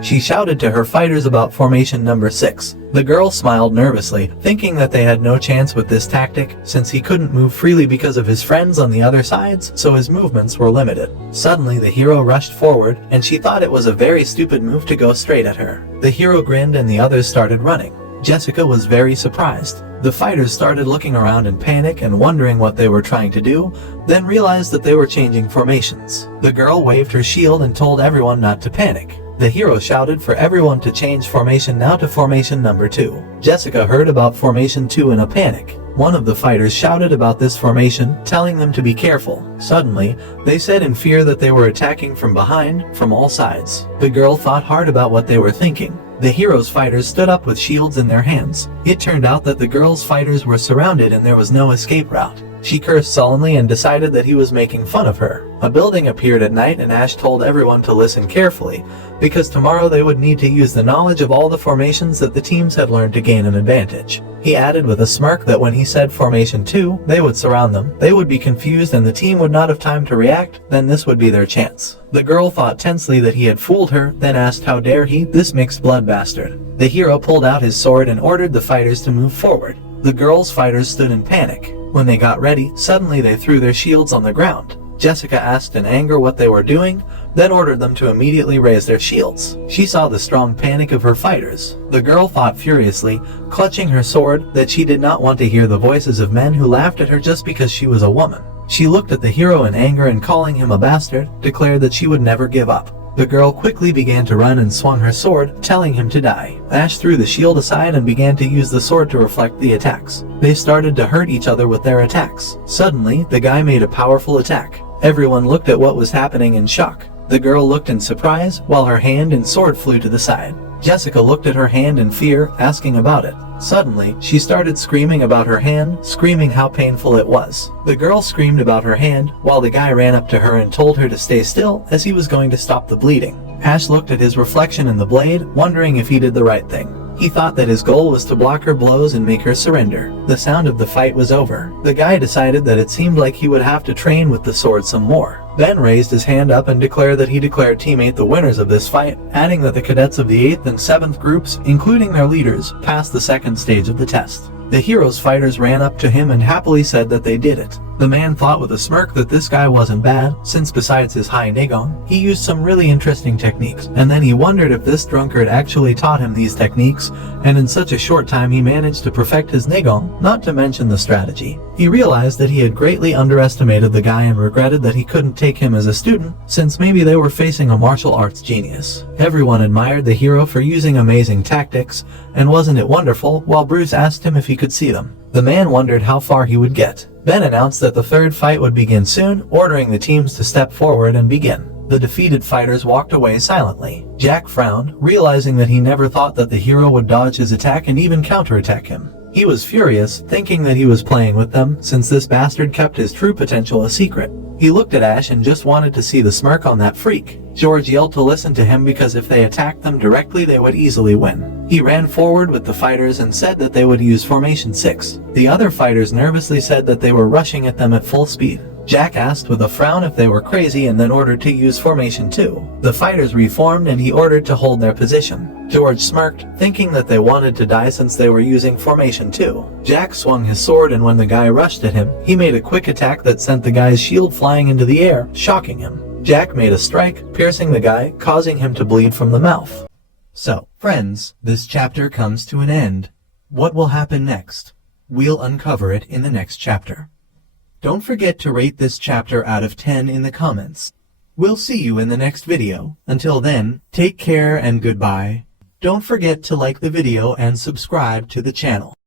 She shouted to her fighters about formation number 6. The girl smiled nervously, thinking that they had no chance with this tactic, since he couldn't move freely because of his friends on the other sides, so his movements were limited. Suddenly the hero rushed forward, and she thought it was a very stupid move to go straight at her. The hero grinned and the others started running. Jessica was very surprised. The fighters started looking around in panic and wondering what they were trying to do, then realized that they were changing formations. The girl waved her shield and told everyone not to panic. The hero shouted for everyone to change formation now to formation number 2. Jessica heard about formation 2 in a panic. One of the fighters shouted about this formation, telling them to be careful. Suddenly, they said in fear that they were attacking from behind, from all sides. The girl thought hard about what they were thinking. The hero's fighters stood up with shields in their hands. It turned out that the girl's fighters were surrounded and there was no escape route. She cursed sullenly and decided that he was making fun of her. A building appeared at night and Ash told everyone to listen carefully, because tomorrow they would need to use the knowledge of all the formations that the teams had learned to gain an advantage. He added with a smirk that when he said formation 2, they would surround them, they would be confused and the team would not have time to react, then this would be their chance. The girl thought tensely that he had fooled her, then asked how dare he, this mixed blood bastard. The hero pulled out his sword and ordered the fighters to move forward. The girl's fighters stood in panic. When they got ready, suddenly they threw their shields on the ground. Jessica asked in anger what they were doing, then ordered them to immediately raise their shields. She saw the strong panic of her fighters. The girl thought furiously, clutching her sword, that she did not want to hear the voices of men who laughed at her just because she was a woman. She looked at the hero in anger and calling him a bastard, declared that she would never give up. The girl quickly began to run and swung her sword, telling him to die. Ash threw the shield aside and began to use the sword to reflect the attacks. They started to hurt each other with their attacks. Suddenly, the guy made a powerful attack. Everyone looked at what was happening in shock. The girl looked in surprise, while her hand and sword flew to the side. Jessica looked at her hand in fear, asking about it. Suddenly, she started screaming about her hand, screaming how painful it was. The girl screamed about her hand, while the guy ran up to her and told her to stay still, as he was going to stop the bleeding. Ash looked at his reflection in the blade, wondering if he did the right thing. He thought that his goal was to block her blows and make her surrender. The sound of the fight was over. The guy decided that it seemed like he would have to train with the sword some more. Ben raised his hand up and declared that he declared teammate the winners of this fight, adding that the cadets of the 8th and 7th groups, including their leaders, passed the second stage of the test. The hero's fighters ran up to him and happily said that they did it. The man thought with a smirk that this guy wasn't bad, since besides his high Nagong, he used some really interesting techniques, and then he wondered if this drunkard actually taught him these techniques, and in such a short time he managed to perfect his Nagong, not to mention the strategy. He realized that he had greatly underestimated the guy and regretted that he couldn't take him as a student, since maybe they were facing a martial arts genius. Everyone admired the hero for using amazing tactics, and wasn't it wonderful, while Bruce asked him if he could see them. The man wondered how far he would get. Ben announced that the third fight would begin soon, ordering the teams to step forward and begin. The defeated fighters walked away silently. Jack frowned, realizing that he never thought that the hero would dodge his attack and even counterattack him. He was furious, thinking that he was playing with them, since this bastard kept his true potential a secret. He looked at Ash and just wanted to see the smirk on that freak. George yelled to listen to him because if they attacked them directly they would easily win. He ran forward with the fighters and said that they would use formation 6. The other fighters nervously said that they were rushing at them at full speed. Jack asked with a frown if they were crazy and then ordered to use formation 2. The fighters reformed and he ordered to hold their position. George smirked, thinking that they wanted to die since they were using formation 2. Jack swung his sword and when the guy rushed at him, he made a quick attack that sent the guy's shield flying into the air, shocking him. Jack made a strike, piercing the guy, causing him to bleed from the mouth. So, friends, this chapter comes to an end. What will happen next? We'll uncover it in the next chapter. Don't forget to rate this chapter out of 10 in the comments. We'll see you in the next video. Until then, take care and goodbye. Don't forget to like the video and subscribe to the channel.